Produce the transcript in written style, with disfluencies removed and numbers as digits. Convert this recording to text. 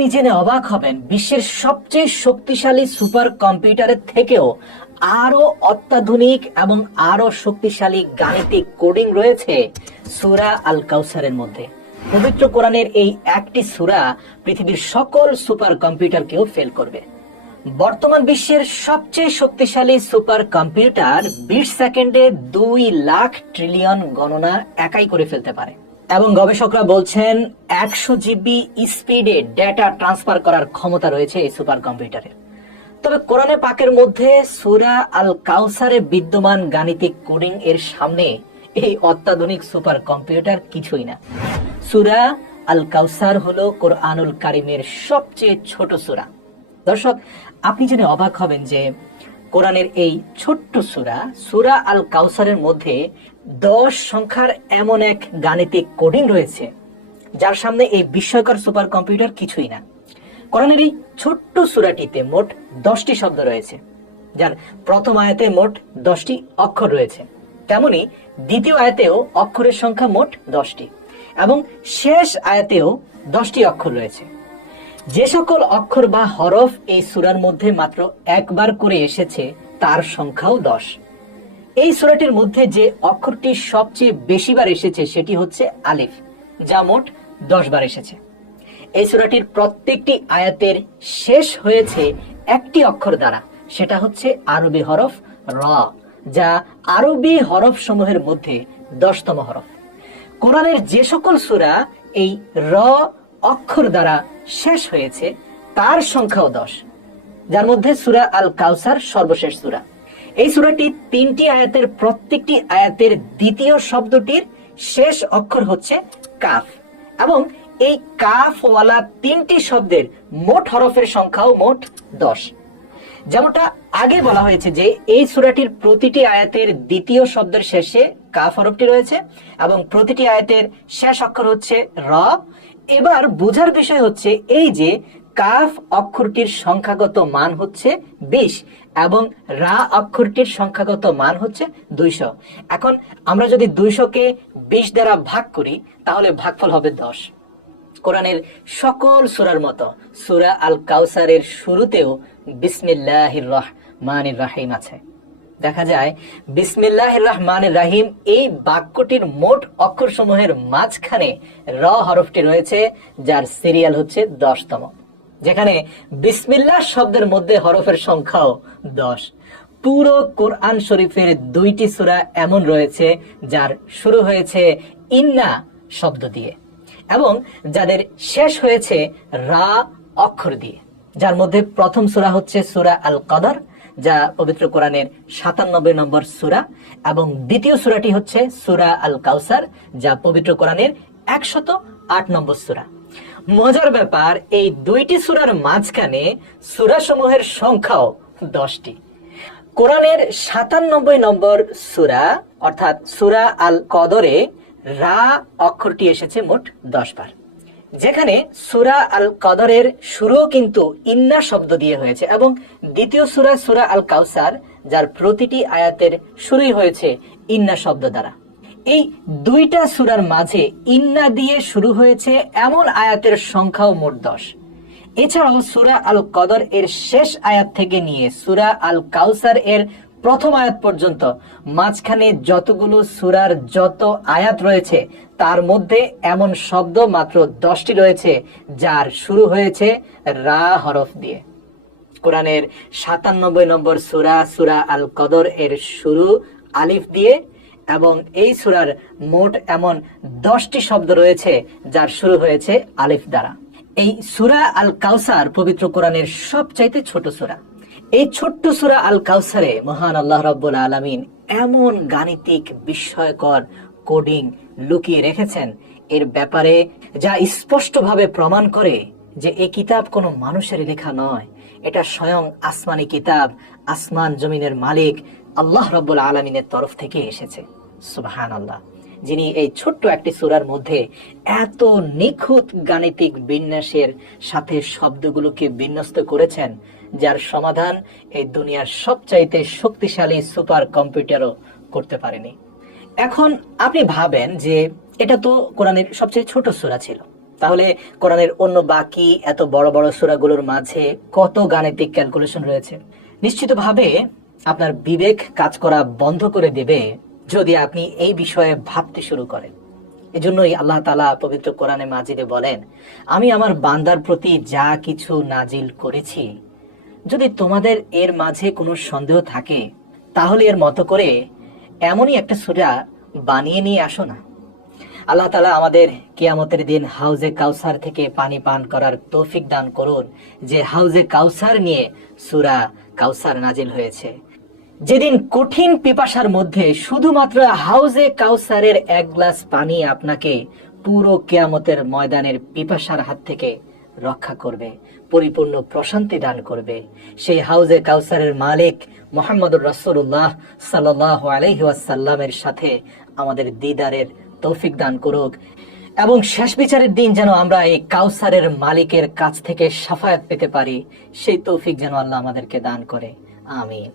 আপনি জেনে অবাক হবেন, বিশ্বের সবচেয়ে শক্তিশালী সুপার কম্পিউটারের থেকেও আরো অত্যাধুনিক এবং আরো শক্তিশালী গাণিতিক কোডিং রয়েছে সূরা আল কাউসারের মধ্যে। পবিত্র কোরআনের এই একটি সূরা পৃথিবীর সকল সুপার কম্পিউটারকেও ফেল করবে। বর্তমান বিশ্বের সবচেয়ে শক্তিশালী সুপার কম্পিউটার 20 সেকেন্ডে 2 লাখ ট্রিলিয়ন গণনা একাই করে ফেলতে পারে এবং গবেষকরা বলছেন 100 জিবি স্পিডে ডেটা ট্রান্সফার করার ক্ষমতা রয়েছে এই সুপার কম্পিউটারের। তবে কোরআনে পাকের মধ্যে সূরা আল কাউসারে বিদ্যমান গাণিতিক কোডিং এর সামনে এই অত্যাধুনিক সুপার কম্পিউটার কিছুই না। সূরা আল কাউসার হলো কোরআনুল কারীমের সবচেয়ে ছোট সূরা। দর্শক, আপনি জেনে অবাক হবেন যে কোরআনের এই ছোট্ট সূরা আল কাউসারের মধ্যে 10 সংখ্যার এমন এক গাণিতিক কোডিং রয়েছে যার সামনে এই বিস্ময়কর সুপার কম্পিউটার কিছুই না। কোরআনের এই ছোট্ট সূরাটিতে মোট 10টি শব্দ রয়েছে, যার প্রথম আয়াতে মোট 10টি অক্ষর রয়েছে। তেমনি দ্বিতীয় আয়াতেও অক্ষরের সংখ্যা মোট 10টি এবং শেষ আয়াতেও 10টি অক্ষর রয়েছে। যে সকল অক্ষর বা হরফ এই সূরার মধ্যে মাত্র একবার করে এসেছে তার সংখ্যাও 10। এই সূরাটির মধ্যে যে অক্ষরটি সবচেয়ে বেশিবার এসেছে সেটি হচ্ছে আলিফ, যা মোট 10 বার এসেছে। এই সূরাটির প্রত্যেকটি আয়াতের শেষ হয়েছে একটি অক্ষর দ্বারা, সেটা হচ্ছে আরবি হরফ র, যা আরবি হরফ সমূহের মধ্যে 10তম হরফ। কোরআনের যে সকল সূরা এই র অক্ষর দ্বারা শেষ হয়েছে তার সংখ্যাও 10, যার মধ্যে সূরা আল কাউসার সর্বশেষ সূরা। এই সূরাটি 3টি আয়াতের প্রত্যেকটি আয়াতের দ্বিতীয় শব্দটির শেষ অক্ষর হচ্ছে কাফ এবং এই কাফ ওয়ালা 3টি শব্দের মোট হরফের সংখ্যাও মোট 10। যেমনটা আগে বলা হয়েছে যে এই সূরাটির প্রতিটি আয়াতের দ্বিতীয় শব্দের শেষে কাফ হরফটি রয়েছে এবং প্রতিটি আয়াতের শেষ অক্ষর হচ্ছে র। এবার বোঝার বিষয় হচ্ছে এই যে কাফ অক্ষরটির সংখ্যাগত মান হচ্ছে 20 এবং রা অক্ষরটির সংখ্যাগত মান হচ্ছে 200। এখন আমরা যদি 200কে 20 দ্বারা ভাগ করি তাহলে ভাগফল হবে 10। কোরআনের সকল সূরার মতো সূরা আল কাউসারের শুরুতেও বিসমিল্লাহির রহমানির রহিম আছে। দেখা যায় বিসমিল্লাহির রহমানির রহিম এই বাক্যটির মোট অক্ষরসমূহের মাঝখানে র হরফটি রয়েছে, যার সিরিয়াল হচ্ছে 10তম, যেখানে বিসমিল্লাহ শব্দের মধ্যে হরফের সংখ্যাও 10। পুরো কোরআন শরীফের 2টি সূরা এমন রয়েছে যার শুরু হয়েছে ইন্না শব্দ দিয়ে এবং যাদের শেষ হয়েছে রা অক্ষর দিয়ে, যার মধ্যে প্রথম সূরা হচ্ছে সূরা আল কদর, যা পবিত্র কোরআনের 97 নম্বর সূরা এবং দ্বিতীয় সূরাটি হচ্ছে সূরা আল কাউসার, যা পবিত্র কোরআনের 108 নম্বর সূরা। মজার ব্যাপার, এই 2টি সূরার মাঝখানে সূরা সমূহের সংখ্যাও 10টি। কোরআনের 97 নম্বর সূরা অর্থাৎ সূরা আল কদরে রা অক্ষরটি এসেছে মোট 10 বার, যেখানে সূরা আল কদরের শুরুও কিন্তু ইন্না শব্দ দিয়ে হয়েছে এবং দ্বিতীয় সূরা আল কাউসার, যার প্রতিটি আয়াতের শুরুই হয়েছে ইন্না শব্দ দ্বারা। এই 2টা সূরার মাঝে ইন্না দিয়ে শুরু হয়েছে এমন আয়াতের সংখ্যাও মোট 10। এছাড়াও সূরা আল কদর এর শেষ আয়াত থেকে নিয়ে সূরা আল কাউসার এর প্রথম আয়াত পর্যন্ত মাঝখানে যতগুলো সূরার যত আয়াত রয়েছে তার মধ্যে এমন শব্দ মাত্র 10টি রয়েছে যার শুরু হয়েছে রা হরফ দিয়ে। কোরআনের 97 নম্বর সূরা আল কদর এর শুরু আলিফ দিয়ে এবং এই সূরার মোট এমন 10টি শব্দ রয়েছে যার শুরু হয়েছে আলিফ দ্বারা। এই সূরা আল কাউসার পবিত্র কোরআনের সবচাইতে ছোট সূরা। এই ছোট্ট সূরা আল কাউসারে মহান আল্লাহ রাব্বুল আলামিন এমন গাণিতিক বিস্ময়কর কোডিং লুকিয়ে রেখেছেন এর ব্যাপারে, যা স্পষ্টভাবে প্রমাণ করে যে এই কিতাব কোনো মানুষের লেখা নয়, এটা স্বয়ং আসমানি কিতাব, আসমান জমিনের মালিক আল্লাহ রাব্বুল আলামিনের তরফ থেকে এসেছে। সুবহানাল্লাহ, যিনি এই ছোট্ট একটি সূরার মধ্যে এত নিখুঁত গাণিতিক বিন্যাসের সাথে শব্দগুলোকে বিন্যস্ত করেছেন, যার সমাধান এই দুনিয়ার সবচাইতে শক্তিশালী সুপার কম্পিউটারও করতে পারেনি। এখন আপনি ভাবেন যে এটা তো কোরআনের সবচেয়ে ছোট সূরা ছিল, তাহলে কোরআনের অন্য বাকি এত বড় বড় সূরাগুলোর মাঝে কত গাণিতিক ক্যালকুলেশন রয়েছে। নিশ্চিতভাবে আপনার বিবেক কাজ করা বন্ধ করে দেবে যদি আপনি এই বিষয়ে ভাবতে শুরু করেন। এজন্যই আল্লাহ তাআলা পবিত্র কোরআনে মাজিদে বলেন, আমি আমার বান্দার প্রতি যা কিছু নাজিল করেছি, যদি তোমাদের এর মাঝে কোনো সন্দেহ থাকে তাহলে এর মতো করে এমনই একটা সূরা বানিয়ে নিয়ে আসো না। আল্লাহ তাআলা আমাদের কিয়ামতের দিন হাউজে কাউসার থেকে পানি পান করার তৌফিক দান করুন, যে হাউজে কাউসার নিয়ে সূরা কাউসার নাজিল হয়েছে। যেদিন কঠিন পিপাসার মধ্যে শুধুমাত্র হাউজে কাউসারের এক গ্লাস পানি আপনাকে পুরো কিয়ামতের ময়দানের পিপাসার হাত থেকে রক্ষা করবে, পরিপূর্ণ প্রশান্তি দান করবে। সেই হাউজে কাউসারের মালিক মুহাম্মদুর রাসূলুল্লাহ সাল্লাল্লাহু আলাইহি ওয়াসাল্লামের সাথে আমাদের দিদারের তৌফিক দান করুক, এবং শেষ বিচারের দিন যেন আমরা এই কাউসারের মালিকের কাছ থেকে শাফায়াত পেতে পারি, সেই তৌফিক যেন আল্লাহ আমাদেরকে দান করে। আমিন।